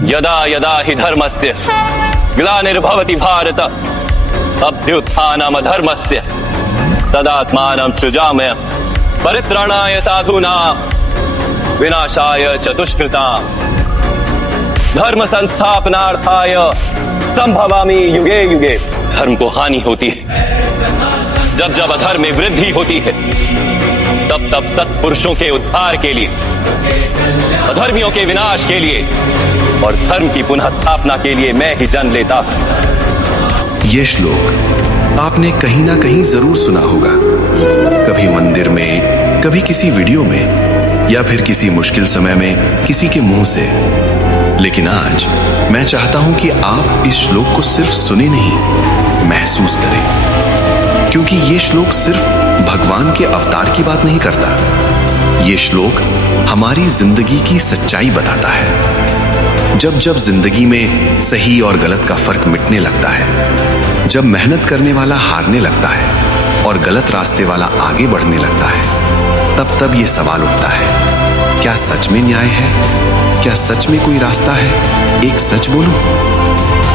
यदा यदा हि धर्मस्य ग्लानिर्भवति भारत अभ्युत्थानमधर्मस्य तदात्मानं सृजाम्यहं परित्राणाय साधूनां विनाशाय च दुष्कृतां धर्म संस्थापनार्थाय संभवामि युगे युगे। धर्म को हानि होती है जब जब अधर्म में वृद्धि होती है, तब तब सत्पुरुषों के उद्धार के लिए, अधर्मियों के विनाश के लिए और धर्म की पुनः स्थापना के लिए मैं ही जन्म लेता हूं। ये श्लोक आपने कहीं ना कहीं जरूर सुना होगा, कभी मंदिर में, कभी किसी वीडियो में, या फिर किसी मुश्किल समय में किसी के मुंह से। लेकिन आज मैं चाहता हूं कि आप इस श्लोक को सिर्फ सुने नहीं, महसूस करें, क्योंकि ये श्लोक सिर्फ भगवान के अवतार की बात नहीं करता। ये श्लोक हमारी जिंदगी की सच्चाई बताता है। जब जब जिंदगी में सही और गलत का फर्क मिटने लगता है, जब मेहनत करने वाला हारने लगता है और गलत रास्ते वाला आगे बढ़ने लगता है, तब तब ये सवाल उठता है, क्या सच में न्याय है? क्या सच में कोई रास्ता है? एक सच बोलूं,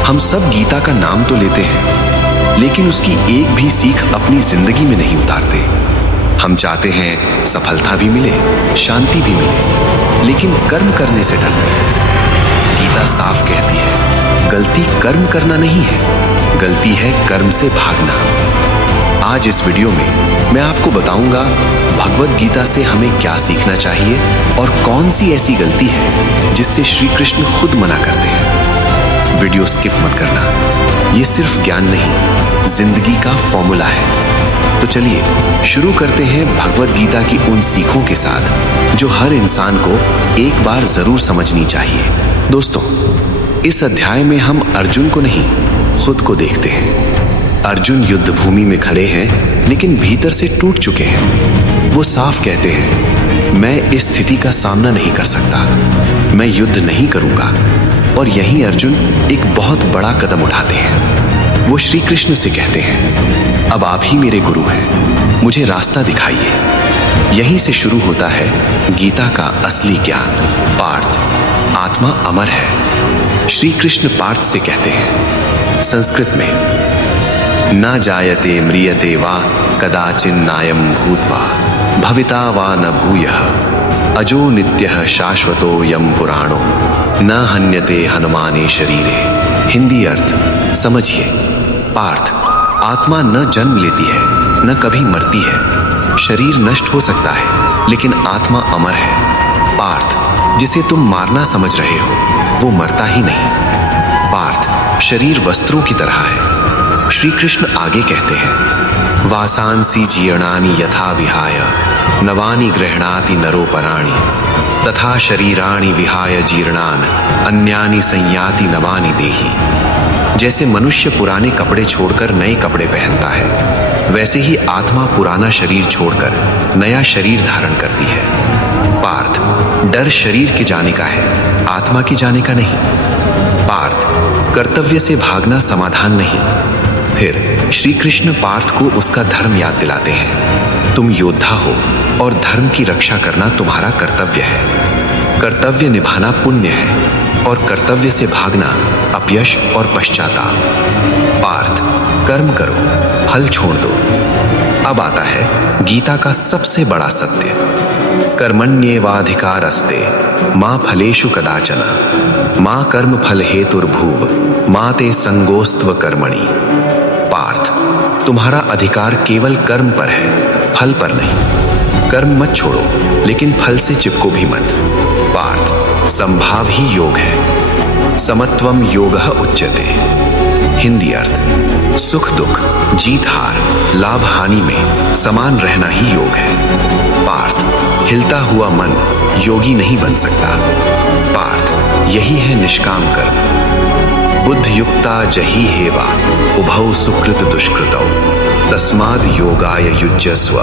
हम सब गीता का नाम तो लेते हैं, लेकिन उसकी एक भी सीख अपनी जिंदगी में नहीं उतारते। हम चाहते हैं सफलता भी मिले, शांति भी मिले, लेकिन कर्म करने से डरते हैं। गीता साफ कहती है, गलती कर्म करना नहीं है, गलती है कर्म से भागना। आज इस वीडियो में मैं आपको बताऊंगा भगवद गीता से हमें क्या सीखना चाहिए और कौन सी ऐसी गलती है जिससे श्री कृष्ण खुद मना करते हैं। वीडियो स्किप मत करना, ये सिर्फ ज्ञान नहीं, जिंदगी का फॉर्मूला है। तो चलिए शुरू करते हैं भगवद गीता की उन सीखों के साथ जो हर इंसान को एक बार जरूर समझनी चाहिए। दोस्तों, इस अध्याय में हम अर्जुन को नहीं, खुद को देखते हैं। अर्जुन युद्ध भूमि में खड़े हैं, लेकिन भीतर से टूट चुके हैं। वो साफ कहते हैं, मैं इस स्थिति का सामना नहीं कर सकता, मैं युद्ध नहीं करूंगा। और यहीं अर्जुन एक बहुत बड़ा कदम उठाते हैं। वो श्री कृष्ण से कहते हैं, अब आप ही मेरे गुरु हैं, मुझे रास्ता दिखाइए। यहीं से शुरू होता है गीता का असली ज्ञान। पार्थ, आत्मा अमर है। श्री कृष्ण पार्थ से कहते हैं संस्कृत में, न जायते म्रियते वा कदाचिन्नायं भूत्वा भविता वा न भूयः अजो नित्यः शाश्वतो यम पुराणो न हन्यते हनुमाने शरीरे। हिंदी अर्थ समझिए। पार्थ, आत्मा न जन्म लेती है, न कभी मरती है। शरीर नष्ट हो सकता है, लेकिन आत्मा अमर है। पार्थ, जिसे तुम मारना समझ रहे हो, वो मरता ही नहीं। पार्थ, शरीर वस्त्रों की तरह है। श्री कृष्ण आगे कहते हैं, वासांसी जीर्णानि यथा विहाय नवानि गृह्णाति नरोपराणि तथा शरीराणि विहाय जीर्णान अन्यानि संयाति नवानि देहि। जैसे मनुष्य पुराने कपड़े छोड़कर नए कपड़े पहनता है, वैसे ही आत्मा पुराना शरीर छोड़कर नया शरीर धारण करती है। पार्थ, डर शरीर के जाने का है, आत्मा के जाने का नहीं। पार्थ, कर्तव्य से भागना समाधान नहीं। फिर श्री कृष्ण पार्थ को उसका धर्म याद दिलाते हैं। तुम योद्धा हो और धर्म की रक्षा करना तुम्हारा कर्तव्य है। कर्तव्य निभाना पुण्य है और कर्तव्य से भागना अपयश और पश्चाताप। पार्थ, कर्म करो, फल छोड़ दो। अब आता है गीता का सबसे बड़ा सत्य, कर्मण्येवाधिकारस्ते मां फलेषु कदाचन मां कर्म फल हेतुर्भुव मां ते संगोस्त्व कर्मणि। पार्थ, तुम्हारा अधिकार केवल कर्म पर है, फल पर नहीं। कर्म मत छोड़ो, लेकिन फल से चिपको भी मत। पार्थ, संभाव ही योग है। समत्वम योगः उच्यते। हिंदी अर्थ, सुख दुख, जीत हार, लाभ हानि में समान रहना ही योग है। पार्थ, हिलता हुआ मन योगी नहीं बन सकता। पार्थ, यही है निष्काम कर्म। बुद्ध युक्ता जही हेवा उभौ सुकृत दुष्कृतौ तस्माद् योगाय युज्यस्व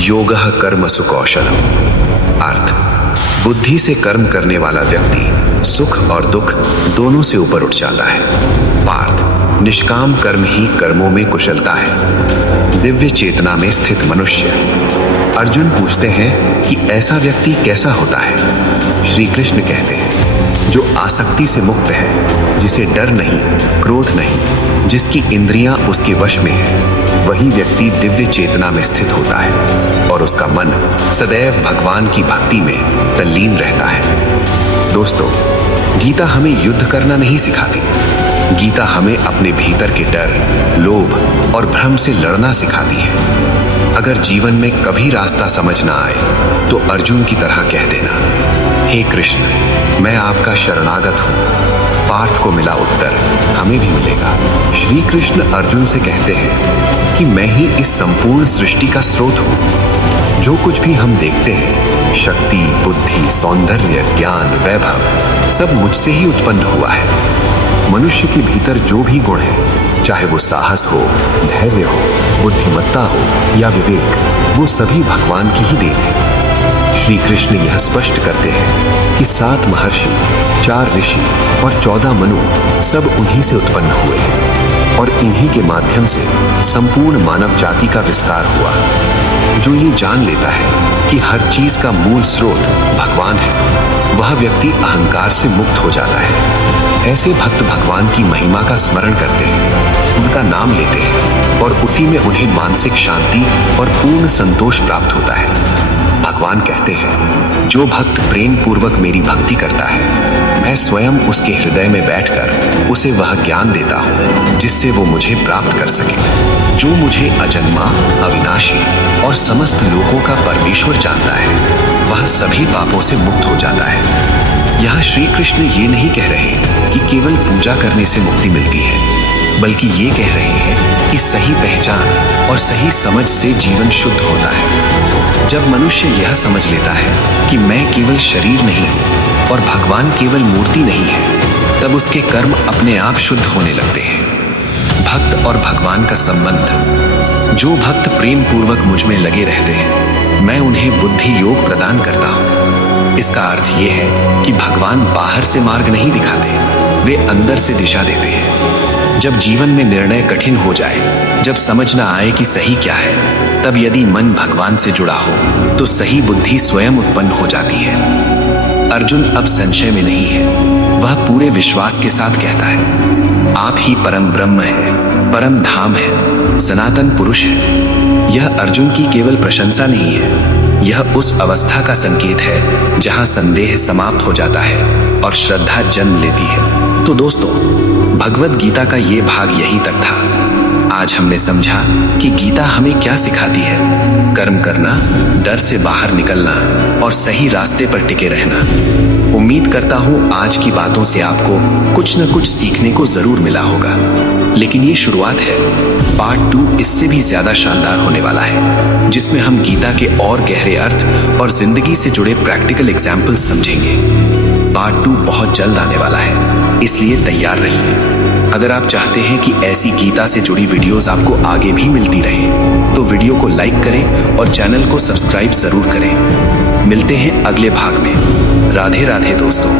योगः कर्मसु कौशलम। अर्थ, बुद्धि से कर्म करने वाला व्यक्ति सुख और दुख दोनों से ऊपर उठ जाता है। पार्थ, निष्काम कर्म ही कर्मों में कुशलता है। दिव्य चेतना में स्थित मनुष्य। अर्जुन पूछते हैं कि ऐसा व्यक्ति कैसा होता है? श्री कृष्ण कहते हैं, जो आसक्ति से मुक्त है, जिसे डर नहीं, क्रोध नहीं, जिसकी इंद्रियां उसके वश में है, वही व्यक्ति दिव्य चेतना में स्थित होता है और उसका मन सदैव भगवान की भक्ति में तल्लीन रहता है। दोस्तों, गीता हमें युद्ध करना नहीं सिखाती। गीता हमें अपने भीतर के डर, लोभ और भ्रम से लड़ना सिखाती है। अगर जीवन में कभी रास्ता समझ ना आए तो अर्जुन की तरह कह देना, हे कृष्ण, मैं आपका शरणागत हूं। पार्थ को मिला उत्तर, हमें भी मिलेगा। श्री कृष्ण अर्जुन से कहते हैं कि मैं ही इस संपूर्ण सृष्टि का स्रोत हूं। जो कुछ भी हम देखते हैं, शक्ति, बुद्धि, सौंदर्य, ज्ञान, वैभव, सब मुझसे ही उत्पन्न हुआ है। मनुष्य के भीतर जो भी गुण है, चाहे वो साहस हो, धैर्य हो, बुद्धिमत्ता हो या विवेक, वो सभी भगवान की ही देन है। श्री कृष्ण यह स्पष्ट करते हैं कि 7 महर्षि, 4 ऋषि और 14 मनु सब उन्हीं से उत्पन्न हुए हैं और इन्हीं के माध्यम से संपूर्ण मानव जाति का विस्तार हुआ। जो ये जान लेता है कि हर चीज का मूल स्रोत भगवान है, वह व्यक्ति अहंकार से मुक्त हो जाता है। ऐसे भक्त भगवान की महिमा का स्मरण करते हैं, उनका नाम लेते हैं और उसी में उन्हें मानसिक शांति और पूर्ण संतोष प्राप्त होता है। भगवान कहते हैं, जो भक्त प्रेम पूर्वक मेरी भक्ति करता है, मैं स्वयं उसके हृदय में बैठकर उसे वह ज्ञान देता हूँ जिससे वो मुझे प्राप्त कर सके। जो मुझे अजन्मा, अविनाशी और समस्त लोकों का परमेश्वर जानता है, वह सभी पापों से मुक्त हो जाता है। यहाँ श्री कृष्ण ये नहीं कह रहे कि केवल पूजा करने से मुक्ति मिलती है, बल्कि ये कह रहे हैं कि सही पहचान और सही समझ से जीवन शुद्ध होता है। जब मनुष्य यह समझ लेता है कि मैं केवल शरीर नहीं हूँ और भगवान केवल मूर्ति नहीं है, तब उसके कर्म अपने आप शुद्ध होने लगते हैं। भक्त और भगवान का संबंध। जो भक्त प्रेम पूर्वक मुझ में लगे रहते हैं, मैं उन्हें बुद्धि योग प्रदान करता हूँ। इसका अर्थ ये है कि भगवान बाहर से मार्ग नहीं दिखाते, वे अंदर से दिशा देते हैं। जब जीवन में निर्णय कठिन हो जाए, जब समझ ना आए कि सही क्या है, तब यदि मन भगवान से जुड़ा हो तो सही बुद्धि स्वयं उत्पन्न हो जाती है। अर्जुन अब संशय में नहीं है, वह पूरे विश्वास के साथ कहता है, आप ही परम ब्रह्म है, परम धाम है, सनातन पुरुष है। यह अर्जुन की केवल प्रशंसा नहीं है, यह उस अवस्था का संकेत है जहां संदेह समाप्त हो जाता है और श्रद्धा जन्म लेती है। तो दोस्तों, भगवत गीता का ये भाग यहीं तक था। आज हमने समझा कि गीता हमें क्या सिखाती है। कर्म करना, डर से बाहर निकलना और सही रास्ते पर टिके रहना। उम्मीद करता हूँ आज की बातों से आपको कुछ न कुछ सीखने को जरूर मिला होगा, लेकिन ये शुरुआत है। पार्ट 2 इससे भी ज्यादा शानदार होने वाला है, जिसमें हम गीता के और गहरे अर्थ और जिंदगी से जुड़े प्रैक्टिकल एग्जाम्पल्स समझेंगे। पार्ट 2 बहुत जल्द आने वाला है, इसलिए तैयार रहिए। अगर आप चाहते हैं कि ऐसी गीता से जुड़ी वीडियोस आपको आगे भी मिलती रहे, तो वीडियो को लाइक करें और चैनल को सब्सक्राइब जरूर करें। मिलते हैं अगले भाग में। राधे राधे दोस्तों।